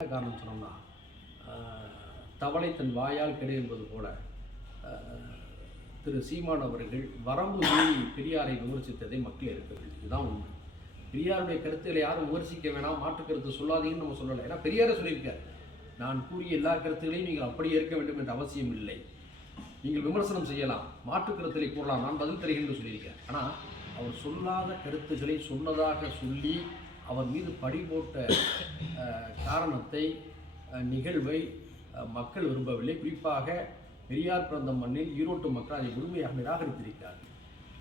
என்ன காரணம் சொன்னோம்னா தவளை தன் வாயால் கிடை என்பது போல திரு சீமான் அவர்கள் வரம்பு மீறி பெரியாரை விமர்சித்ததை மக்கள் இருக்கவில்லை இதுதான் உண்மை. பெரியாருடைய கருத்துக்களை யாரும் விமர்சிக்க வேணாம் மாற்று கருத்து சொல்லாதீங்கன்னு நம்ம சொல்லலை. ஏன்னா பெரியாரை சொல்லியிருக்கார். நான் கூறிய எல்லா கருத்துக்களையும் நீங்கள் அப்படியே இருக்க வேண்டும் என்ற அவசியம் இல்லை. நீங்கள் விமர்சனம் செய்யலாம் மாற்று கருத்துக்களை கூறலாம் நான் பதில் தருகிறேன் என்று ஆனால் அவர் சொல்லாத கருத்துக்களை சொன்னதாக சொல்லி அவர் மீது பழி போட்ட காரணத்தை நிகழ்வை மக்கள் விரும்பவில்லை. குறிப்பாக பெரியார் பிறந்த மண்ணில் ஈரோட்டு மக்கள் அதை முழுமையாக நிராகரித்திருக்கிறார்கள்.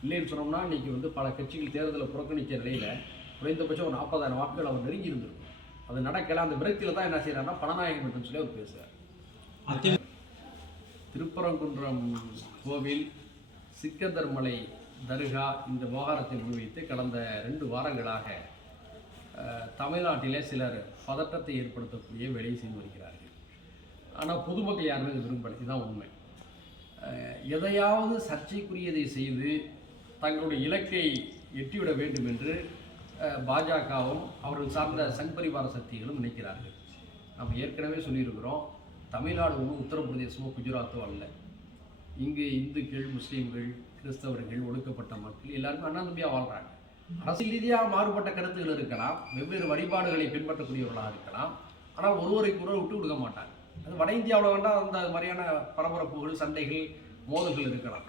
இல்லைன்னு சொன்னோம்னா இன்னைக்கு வந்து பல கட்சிகள் தேர்தலை புறக்கணித்த நிலையில் குறைந்தபட்சம் ஒரு நாற்பதாயிரம் வாக்குகள் அவர் நெருங்கி இருந்திருக்கும். அது நடக்கல. அந்த விரக்தியில் தான் என்ன செய்யறாருன்னா பணநாயகம் என்று சொல்லி அவர் பேசுகிறார் திருப்பரங்குன்றம் கோவில் சிக்கந்தர் மலை தர்கா இந்த விவகாரத்தை முன்வைத்து கடந்த ரெண்டு வாரங்களாக தமிழ்நாட்டிலே சிலர் பதட்டத்தை ஏற்படுத்தக்கூடிய வேலையை செய்து வருகிறார்கள். ஆனால் பொதுமக்கள் யாருமே இது விரும்பலை. இதுதான் உண்மை. எதையாவது சர்ச்சைக்குரியதை செய்து தங்களுடைய இலக்கை எட்டிவிட வேண்டும் என்று பாஜகவும் அவர்கள் சார்ந்த சங் பரிவார சக்திகளும் நினைக்கிறார்கள். நம்ம ஏற்கனவே சொல்லியிருக்கிறோம் தமிழ்நாடு ஒன்றும் உத்தரப்பிரதேசமோ குஜராத்தோ அல்ல. இங்கு இந்துக்கள் முஸ்லீம்கள் கிறிஸ்தவர்கள் ஒடுக்கப்பட்ட மக்கள் எல்லாருமே அண்ணாநம்பியாக வாழ்கிறாங்க அரசியல் ரீதியாக மாறுபட்ட கருத்துகள் இருக்கலாம் வெவ்வேறு வழிபாடுகளை பின்பற்றக்கூடியவர்களாக இருக்கலாம். ஆனால் ஒருவரை ஒருவர் விட்டு கொடுக்க மாட்டாங்க அது வட இந்தியாவில் வேண்டாம் அந்த மாதிரியான பரபரப்புகள் சண்டைகள் மோதல்கள் இருக்கலாம்.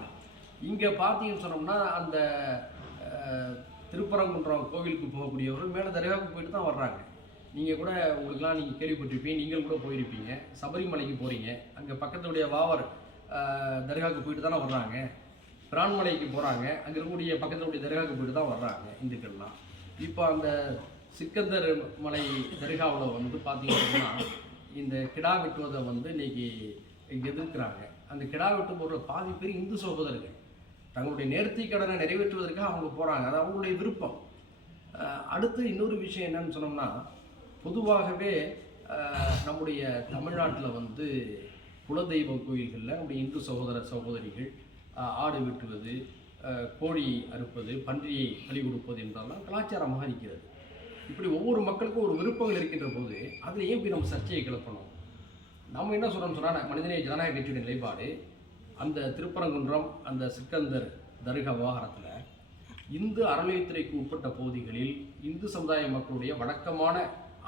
இங்கே பார்த்தீங்கன்னு சொன்னோம்னா அந்த திருப்பரங்குன்றம் கோவிலுக்கு போகக்கூடியவர்கள் மேலே தரையாவுக்கு போயிட்டு தான் வர்றாங்க. நீங்கள் கூட உங்களுக்குலாம் நீங்கள் கேள்விப்பட்டிருப்பீங்க நீங்கள் கூட போயிருப்பீங்க. சபரிமலைக்கு போகிறீங்க அங்கே பக்கத்துடைய வாவர் தர்காவுக்கு போயிட்டு தானே வர்றாங்க. பிரான்மலைக்கு போகிறாங்க அங்கே இருக்கக்கூடிய பக்கத்துடைய தர்காவுக்கு போயிட்டு தான் வர்றாங்க இந்துக்கள்லாம். இப்போ அந்த சிக்கந்தர் மலை தர்காவில் வந்து பார்த்தீங்கன்னா இந்த கிடா வெட்டுவதை வந்து இன்னைக்கு எதிர்க்கிறாங்க. அந்த கிடா வெட்டு போடுற பாதி பேர் இந்து சகோதரர்கள். தங்களுடைய நேர்த்தி கடனை நிறைவேற்றுவதற்காக அவங்க போகிறாங்க அது அவங்களுடைய விருப்பம். அடுத்து இன்னொரு விஷயம் என்னன்னு சொன்னோம்னா பொதுவாகவே நம்முடைய தமிழ்நாட்டில் வந்து குலதெய்வ கோயில்களில் நம்முடைய இந்து சகோதர சகோதரிகள் ஆடு வெட்டுவது கோழியை கோழி அறுப்பது பன்றியை பலி கொடுப்பது என்றெல்லாம் கலாச்சாரமாக இருக்கிறது இப்படி ஒவ்வொரு மக்களுக்கும் ஒரு விருப்பங்கள் இருக்கின்ற போது அதில் ஏன் போய் நம்ம சர்ச்சையை கிளப்பணும்? நம்ம என்ன சொல்கிறோம்னு சொன்னால் மனிதநேய ஜனநாயக கட்சியுடைய நிலைப்பாடு அந்த திருப்பரங்குன்றம் அந்த சிக்கந்தர் தர்கா விவகாரத்தில் இந்து அறநிலையத்துறைக்கு உட்பட்ட பகுதிகளில் இந்து சமுதாய மக்களுடைய வழக்கமான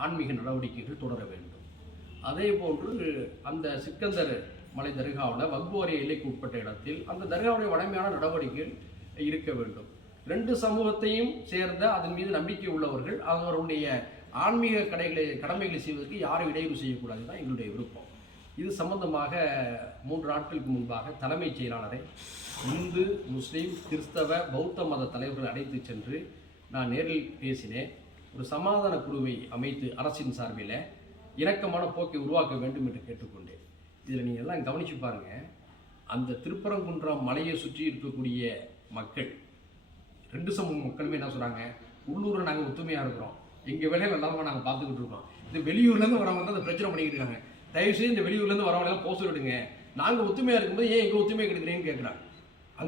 ஆன்மீக நடவடிக்கைகள் தொடர வேண்டும். அதே போன்று அந்த சிக்கந்தர் மலை தர்காவில் வக்போரிய எல்லைக்கு உட்பட்ட இடத்தில் அந்த தர்காவுடைய வடமையான நடவடிக்கைகள் இருக்க வேண்டும். ரெண்டு சமூகத்தையும் சேர்ந்த அதன் மீது நம்பிக்கை உள்ளவர்கள் அவருடைய ஆன்மீக கடைகளை கடமைகளை செய்வதற்கு யாரும் இடையூறு செய்யக்கூடாது தான் எங்களுடைய விருப்பம். இது சம்பந்தமாக மூன்று நாட்களுக்கு முன்பாக தலைமைச் செயலாளரை இந்து முஸ்லீம் கிறிஸ்தவ பௌத்த மத தலைவர்கள் அழைத்து சென்று நான் நேரில் பேசினேன். ஒரு சமாதான குழுவை அமைத்து அரசின் சார்பில் இணக்கமான போக்கை உருவாக்க வேண்டும் என்று கேட்டுக்கொண்டேன். இதில் நீங்கள் எல்லாம் கவனித்து பாருங்கள் அந்த திருப்பரங்குன்றம் மலையை சுற்றி இருக்கக்கூடிய மக்கள் ரெண்டு சமூக மக்களுமே என்ன சொல்கிறாங்க உள்ளூரில் நாங்கள் ஒத்துமையாக இருக்கிறோம். எங்கள் வேலையை எல்லாமே நாங்கள் பார்த்துக்கிட்டு இருக்கோம். இந்த வெளியூர்லேருந்து வரவங்க தான் அந்த பிரச்சனை பண்ணிக்கிட்டு இருக்காங்க. தயவுசெய்து இந்த வெளியூர்லேருந்து வரவங்க எல்லாம் போக சொல்லிடுங்க நாங்கள் ஒத்துமையாக இருக்கும்போது ஏன் எங்கள் ஒத்துமையை கிடைக்கிறேன்னு கேட்குறாங்க